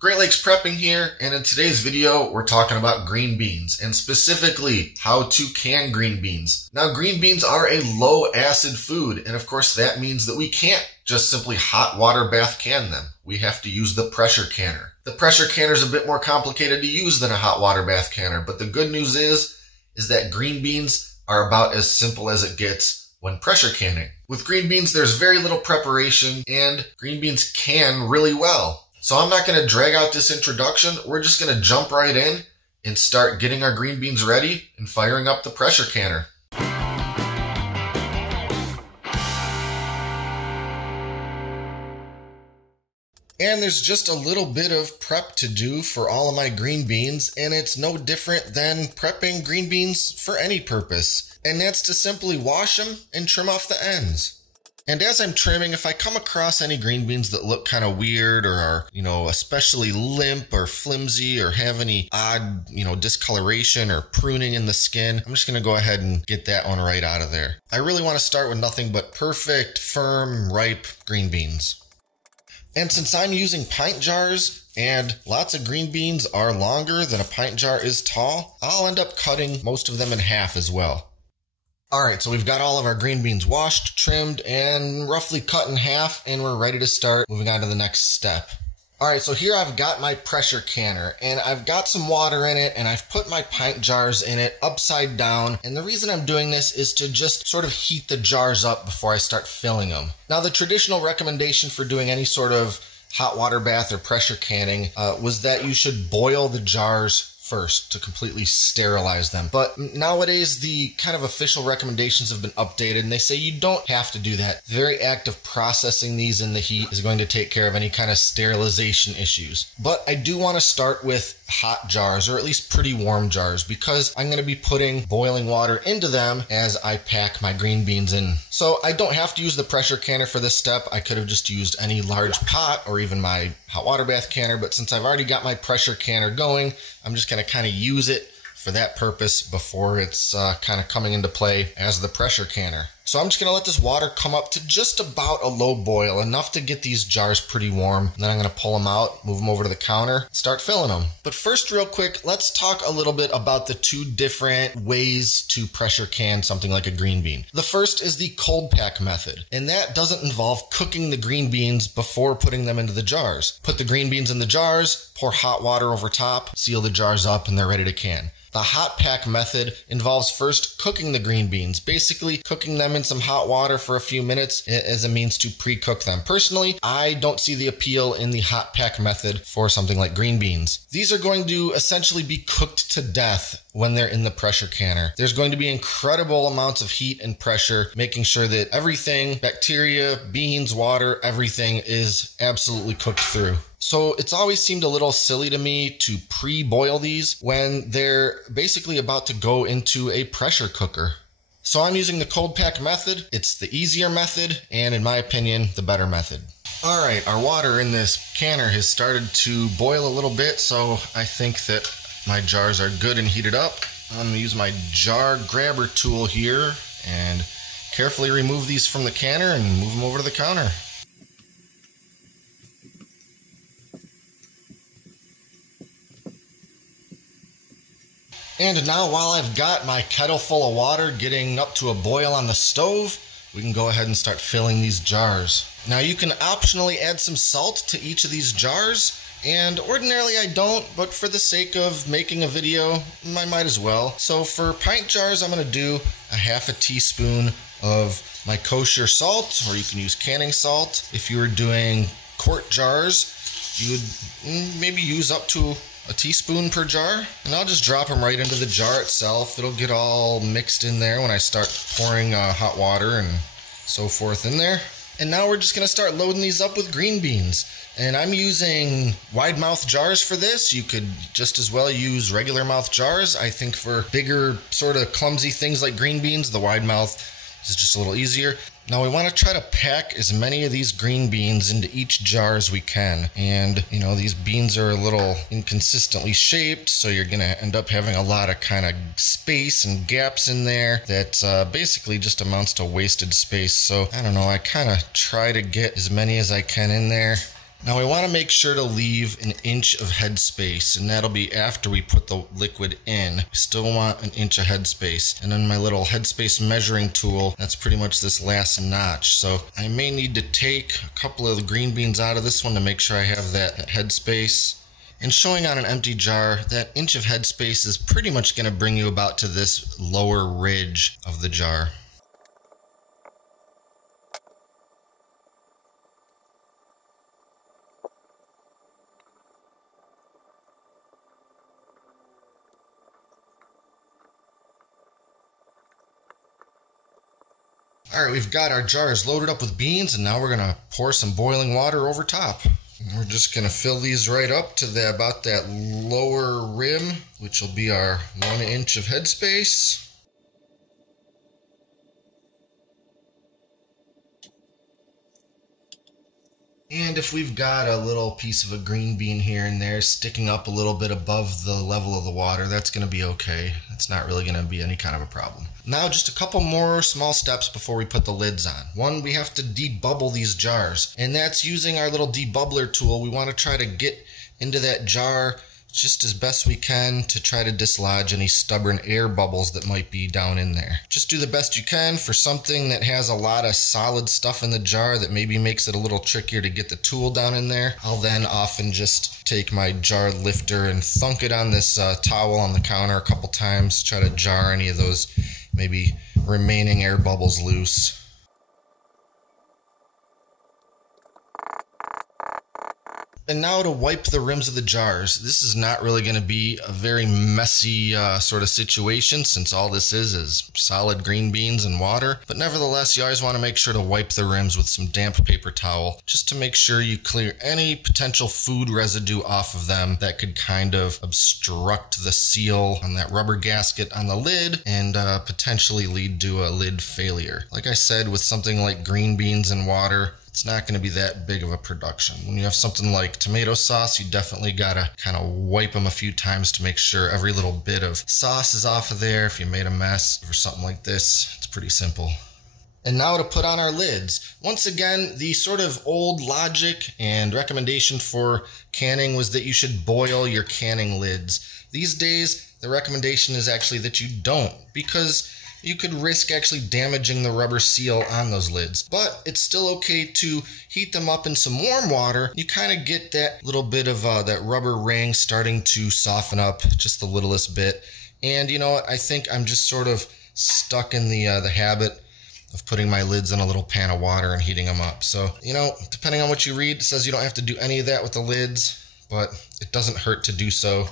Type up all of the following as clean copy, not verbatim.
Great Lakes Prepping here, and in today's video we're talking about green beans, and specifically how to can green beans. Now green beans are a low acid food, and of course that means that we can't just simply hot water bath can them. We have to use the pressure canner. The pressure canner is a bit more complicated to use than a hot water bath canner, but the good news is that green beans are about as simple as it gets when pressure canning. With green beans there's very little preparation, and green beans can really well. So I'm not going to drag out this introduction. We're just going to jump right in and start getting our green beans ready and firing up the pressure canner. And there's just a little bit of prep to do for all of my green beans, and it's no different than prepping green beans for any purpose. And that's to simply wash them and trim off the ends. And as I'm trimming, if I come across any green beans that look kind of weird or are, especially limp or flimsy or have any odd, discoloration or pruning in the skin, I'm just going to go ahead and get that one right out of there. I really want to start with nothing but perfect, firm, ripe green beans. And since I'm using pint jars and lots of green beans are longer than a pint jar is tall, I'll end up cutting most of them in half as well. Alright, so we've got all of our green beans washed, trimmed, and roughly cut in half, and we're ready to start moving on to the next step. Alright, so here I've got my pressure canner, and I've got some water in it, and I've put my pint jars in it upside down, and the reason I'm doing this is to just sort of heat the jars up before I start filling them. Now, the traditional recommendation for doing any sort of hot water bath or pressure canning was that you should boil the jars first to completely sterilize them. But nowadays the kind of official recommendations have been updated, and they say you don't have to do that. The very act of processing these in the heat is going to take care of any kind of sterilization issues. But I do want to start with hot jars, or at least pretty warm jars, because I'm going to be putting boiling water into them as I pack my green beans in. So I don't have to use the pressure canner for this step. I could have just used any large pot or even my hot water bath canner, but since I've already got my pressure canner going, I'm just going to kind of use it for that purpose before it's kind of coming into play as the pressure canner. So I'm just going to let this water come up to just about a low boil, enough to get these jars pretty warm. And then I'm going to pull them out, move them over to the counter, start filling them. But first, real quick, let's talk a little bit about the two different ways to pressure can something like a green bean. The first is the cold pack method, and that doesn't involve cooking the green beans before putting them into the jars. Put the green beans in the jars, pour hot water over top, seal the jars up, and they're ready to can. The hot pack method involves first cooking the green beans, basically cooking them in some hot water for a few minutes as a means to pre-cook them. Personally, I don't see the appeal in the hot pack method for something like green beans. These are going to essentially be cooked to death when they're in the pressure canner. There's going to be incredible amounts of heat and pressure, making sure that everything, bacteria, beans, water, everything is absolutely cooked through. So it's always seemed a little silly to me to pre-boil these when they're basically about to go into a pressure cooker. So I'm using the cold pack method. It's the easier method, and in my opinion, the better method. Alright, our water in this canner has started to boil a little bit, so I think that my jars are good and heated up. I'm going to use my jar grabber tool here and carefully remove these from the canner and move them over to the counter. And now, while I've got my kettle full of water getting up to a boil on the stove, we can go ahead and start filling these jars. Now you can optionally add some salt to each of these jars, and ordinarily I don't, but for the sake of making a video, I might as well. So for pint jars, I'm going to do a half a teaspoon of my kosher salt, or you can use canning salt. If you were doing quart jars, you would maybe use up to a teaspoon per jar, and I'll just drop them right into the jar itself. It'll get all mixed in there when I start pouring hot water and so forth in there. And now we're just going to start loading these up with green beans. And I'm using wide mouth jars for this. You could just as well use regular mouth jars. I think for bigger, sort of clumsy things like green beans, the wide mouth is just a little easier. Now we want to try to pack as many of these green beans into each jar as we can. And, these beans are a little inconsistently shaped, so you're going to end up having a lot of kind of space and gaps in there that basically just amounts to wasted space. So, I don't know, I kind of try to get as many as I can in there. Now we want to make sure to leave an inch of headspace, and that'll be after we put the liquid in. We still want an inch of headspace. And then my little headspace measuring tool, that's pretty much this last notch. So I may need to take a couple of the green beans out of this one to make sure I have that headspace. And showing on an empty jar, that inch of headspace is pretty much going to bring you about to this lower ridge of the jar. Alright, we've got our jars loaded up with beans, and now we're going to pour some boiling water over top. And we're just going to fill these right up to about that lower rim, which will be our 1 inch of headspace. And if we've got a little piece of a green bean here and there sticking up a little bit above the level of the water, that's going to be okay. It's not really going to be any kind of a problem. Now just a couple more small steps before we put the lids on. One, we have to debubble these jars, and that's using our little debubbler tool. We want to try to get into that jar just as best we can to try to dislodge any stubborn air bubbles that might be down in there. Just do the best you can. For something that has a lot of solid stuff in the jar that maybe makes it a little trickier to get the tool down in there, I'll then often just take my jar lifter and thunk it on this towel on the counter a couple times, try to jar any of those maybe remaining air bubbles loose. And now to wipe the rims of the jars. This is not really going to be a very messy sort of situation, since all this is solid green beans and water. But nevertheless, you always want to make sure to wipe the rims with some damp paper towel, just to make sure you clear any potential food residue off of them that could kind of obstruct the seal on that rubber gasket on the lid and potentially lead to a lid failure. Like I said, with something like green beans and water, it's not going to be that big of a production. When you have something like tomato sauce, you definitely got to kind of wipe them a few times to make sure every little bit of sauce is off of there. If you made a mess or something like this, it's pretty simple. And now to put on our lids. Once again, the sort of old logic and recommendation for canning was that you should boil your canning lids. These days, the recommendation is actually that you don't, because you could risk actually damaging the rubber seal on those lids. But it's still okay to heat them up in some warm water. You kind of get that little bit of that rubber ring starting to soften up just the littlest bit. And you know what? I think I'm just sort of stuck in the habit of putting my lids in a little pan of water and heating them up. So, you know, depending on what you read, it says you don't have to do any of that with the lids, but it doesn't hurt to do so,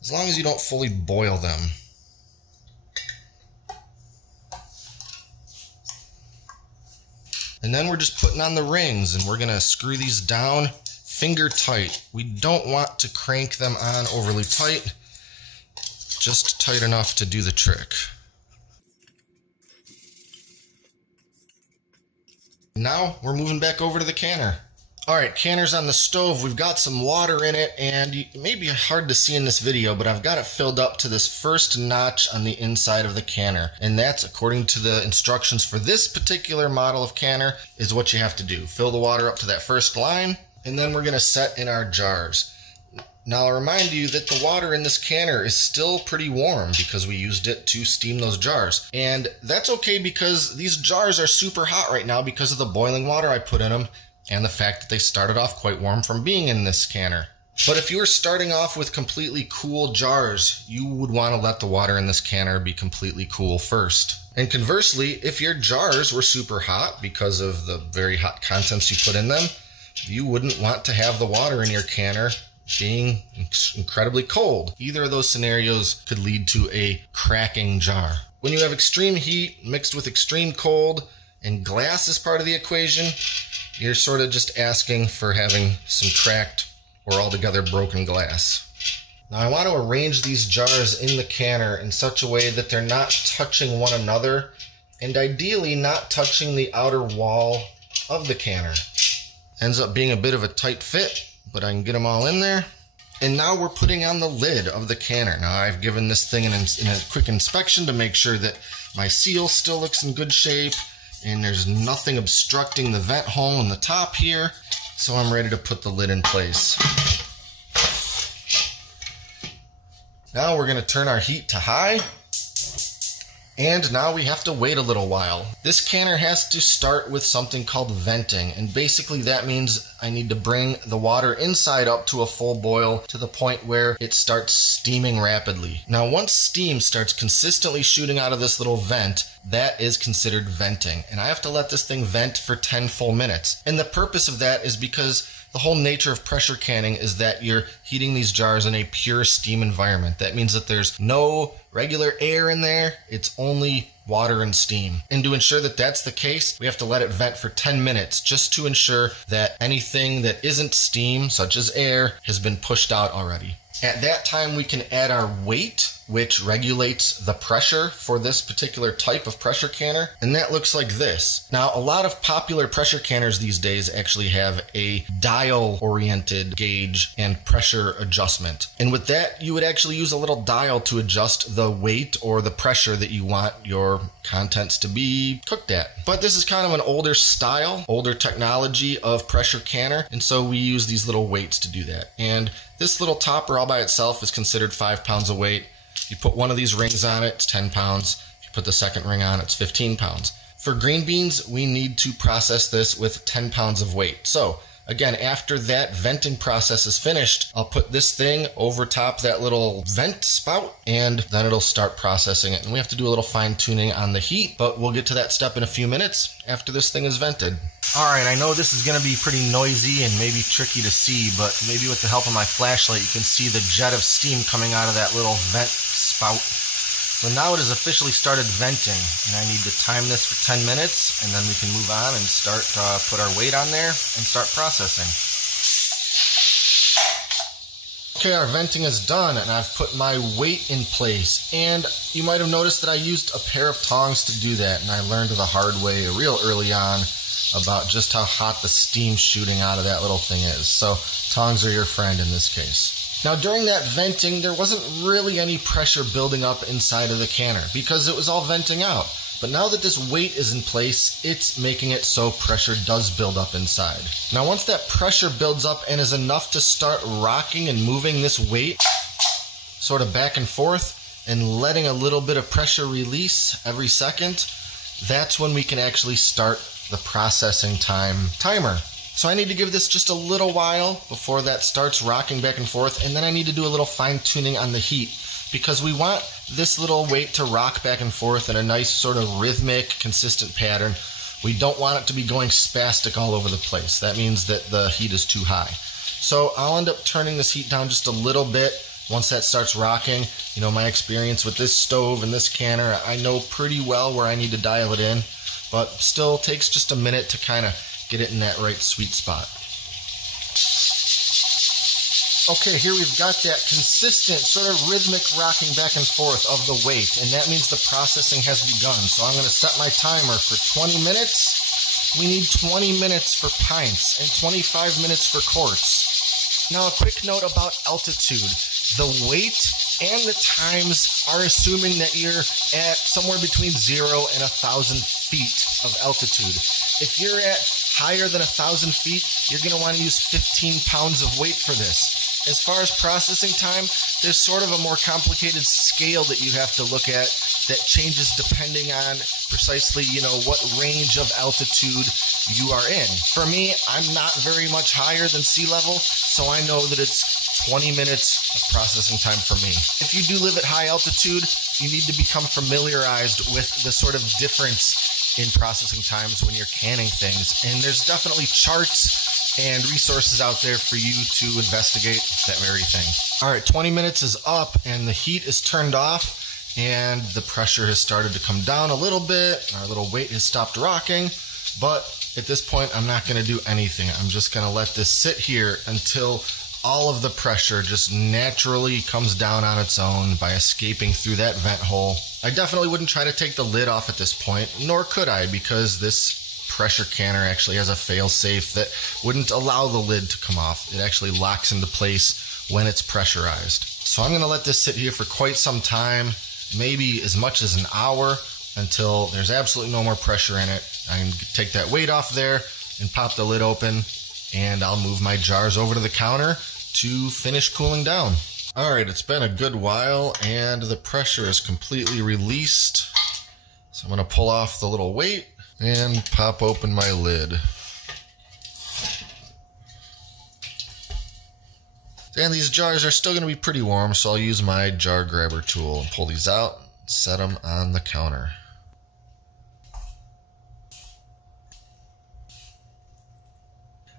as long as you don't fully boil them. And then we're just putting on the rings, and we're going to screw these down finger tight. We don't want to crank them on overly tight, just tight enough to do the trick. Now we're moving back over to the canner. Alright, canner's on the stove. We've got some water in it, and it may be hard to see in this video, but I've got it filled up to this first notch on the inside of the canner. And that's, according to the instructions for this particular model of canner, is what you have to do. Fill the water up to that first line, and then we're going to set in our jars. Now I'll remind you that the water in this canner is still pretty warm because we used it to steam those jars. And that's okay, because these jars are super hot right now because of the boiling water I put in them, and the fact that they started off quite warm from being in this canner. But if you were starting off with completely cool jars, you would want to let the water in this canner be completely cool first. And conversely, if your jars were super hot because of the very hot contents you put in them, you wouldn't want to have the water in your canner being incredibly cold. Either of those scenarios could lead to a cracking jar. When you have extreme heat mixed with extreme cold, and glass is part of the equation, you're sort of just asking for having some cracked or altogether broken glass. Now I want to arrange these jars in the canner in such a way that they're not touching one another, and ideally not touching the outer wall of the canner. Ends up being a bit of a tight fit, but I can get them all in there. And now we're putting on the lid of the canner. Now I've given this thing a quick inspection to make sure that my seal still looks in good shape, and there's nothing obstructing the vent hole in the top here. So I'm ready to put the lid in place. Now we're going to turn our heat to high. And now we have to wait a little while. This canner has to start with something called venting, and basically that means I need to bring the water inside up to a full boil to the point where it starts steaming rapidly. Now once steam starts consistently shooting out of this little vent, that is considered venting, and I have to let this thing vent for 10 full minutes. And the purpose of that is because the whole nature of pressure canning is that you're heating these jars in a pure steam environment. That means that there's no regular air in there, it's only water and steam. And to ensure that that's the case, we have to let it vent for 10 minutes just to ensure that anything that isn't steam, such as air, has been pushed out already. At that time, we can add our weight, which regulates the pressure for this particular type of pressure canner, and that looks like this. Now, a lot of popular pressure canners these days actually have a dial-oriented gauge and pressure adjustment. And with that, you would actually use a little dial to adjust the weight or the pressure that you want your contents to be cooked at. But this is kind of an older style, older technology of pressure canner, and so we use these little weights to do that. And this little topper all by itself is considered 5 pounds of weight. You put one of these rings on it, it's 10 pounds. If you put the second ring on, it's 15 pounds. For green beans, we need to process this with 10 pounds of weight. So again, after that venting process is finished, I'll put this thing over top that little vent spout, and then it'll start processing it. And we have to do a little fine tuning on the heat, but we'll get to that step in a few minutes after this thing is vented. All right, I know this is going to be pretty noisy and maybe tricky to see, but maybe with the help of my flashlight, you can see the jet of steam coming out of that little vent spout. So now it has officially started venting, and I need to time this for 10 minutes, and then we can move on and start put our weight on there and start processing. Okay, our venting is done, and I've put my weight in place, and you might have noticed that I used a pair of tongs to do that, and I learned the hard way real early on about just how hot the steam shooting out of that little thing is. So tongs are your friend in this case. Now during that venting, there wasn't really any pressure building up inside of the canner because it was all venting out. But now that this weight is in place, it's making it so pressure does build up inside. Now once that pressure builds up and is enough to start rocking and moving this weight sort of back and forth and letting a little bit of pressure release every second, that's when we can actually start the processing timer. So I need to give this just a little while before that starts rocking back and forth, and then I need to do a little fine tuning on the heat because we want this little weight to rock back and forth in a nice sort of rhythmic, consistent pattern. We don't want it to be going spastic all over the place. That means that the heat is too high. So I'll end up turning this heat down just a little bit once that starts rocking. You know, my experience with this stove and this canner, I know pretty well where I need to dial it in, but still takes just a minute to kind of get it in that right sweet spot. Okay, here we've got that consistent sort of rhythmic rocking back and forth of the weight, and that means the processing has begun. So I'm going to set my timer for 20 minutes. We need 20 minutes for pints and 25 minutes for quarts. Now a quick note about altitude. The weight and the times are assuming that you're at somewhere between 0 and 1,000 feet of altitude. If you're at higher than 1,000 feet, you're going to want to use 15 pounds of weight for this. As far as processing time, there's sort of a more complicated scale that you have to look at that changes depending on precisely, what range of altitude you are in. For me, I'm not very much higher than sea level, so I know that it's 20 minutes of processing time for me. If you do live at high altitude, you need to become familiarized with the sort of difference in processing times when you're canning things. And there's definitely charts and resources out there for you to investigate that very thing. All right, 20 minutes is up and the heat is turned off and the pressure has started to come down a little bit. Our little weight has stopped rocking, but at this point, I'm not going to do anything. I'm just going to let this sit here until all of the pressure just naturally comes down on its own by escaping through that vent hole. I definitely wouldn't try to take the lid off at this point, nor could I, because this pressure canner actually has a fail-safe that wouldn't allow the lid to come off. It actually locks into place when it's pressurized. So I'm going to let this sit here for quite some time, maybe as much as an hour, until there's absolutely no more pressure in it. I can take that weight off there and pop the lid open, and I'll move my jars over to the counter to finish cooling down. All right, it's been a good while and the pressure is completely released. So I'm gonna pull off the little weight and pop open my lid. And these jars are still gonna be pretty warm, so I'll use my jar grabber tool and pull these out, set them on the counter.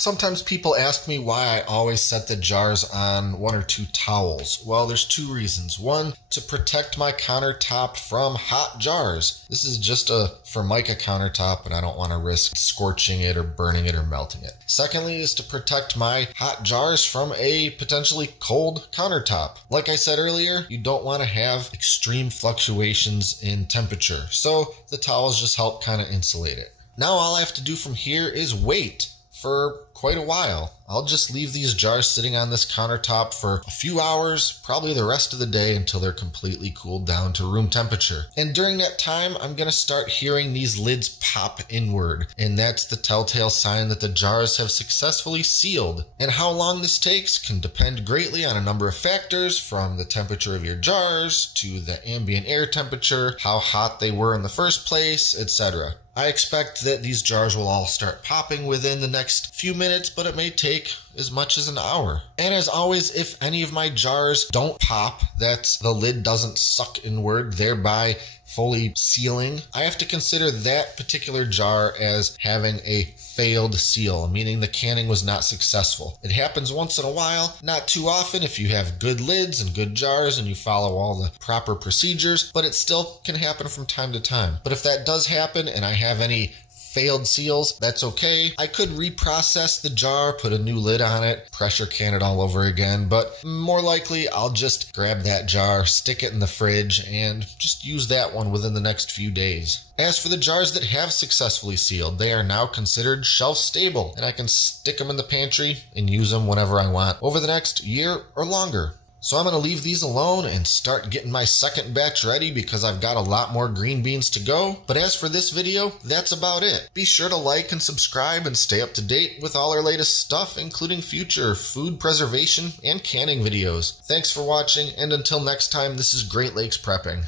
Sometimes people ask me why I always set the jars on 1 or 2 towels. Well, there's 2 reasons. One, to protect my countertop from hot jars. This is just a Formica countertop and I don't want to risk scorching it or burning it or melting it. Secondly is to protect my hot jars from a potentially cold countertop. Like I said earlier, you don't want to have extreme fluctuations in temperature. So the towels just help kind of insulate it. Now all I have to do from here is wait for quite a while. I'll just leave these jars sitting on this countertop for a few hours, probably the rest of the day until they're completely cooled down to room temperature. And during that time, I'm gonna start hearing these lids pop inward. And that's the telltale sign that the jars have successfully sealed. And how long this takes can depend greatly on a number of factors, from the temperature of your jars to the ambient air temperature, how hot they were in the first place, etc. I expect that these jars will all start popping within the next few minutes, but it may take as much as an hour. And as always, if any of my jars don't pop, that's the lid doesn't suck inward, thereby fully sealing, I have to consider that particular jar as having a failed seal, meaning the canning was not successful. It happens once in a while, not too often if you have good lids and good jars and you follow all the proper procedures, but it still can happen from time to time. But if that does happen and I have any failed seals, that's okay. I could reprocess the jar, put a new lid on it, pressure can it all over again, but more likely I'll just grab that jar, stick it in the fridge, and just use that one within the next few days. As for the jars that have successfully sealed, they are now considered shelf stable, and I can stick them in the pantry and use them whenever I want over the next year or longer. So I'm going to leave these alone and start getting my second batch ready because I've got a lot more green beans to go. But as for this video, that's about it. Be sure to like and subscribe and stay up to date with all our latest stuff, including future food preservation and canning videos. Thanks for watching, and until next time, this is Great Lakes Prepping.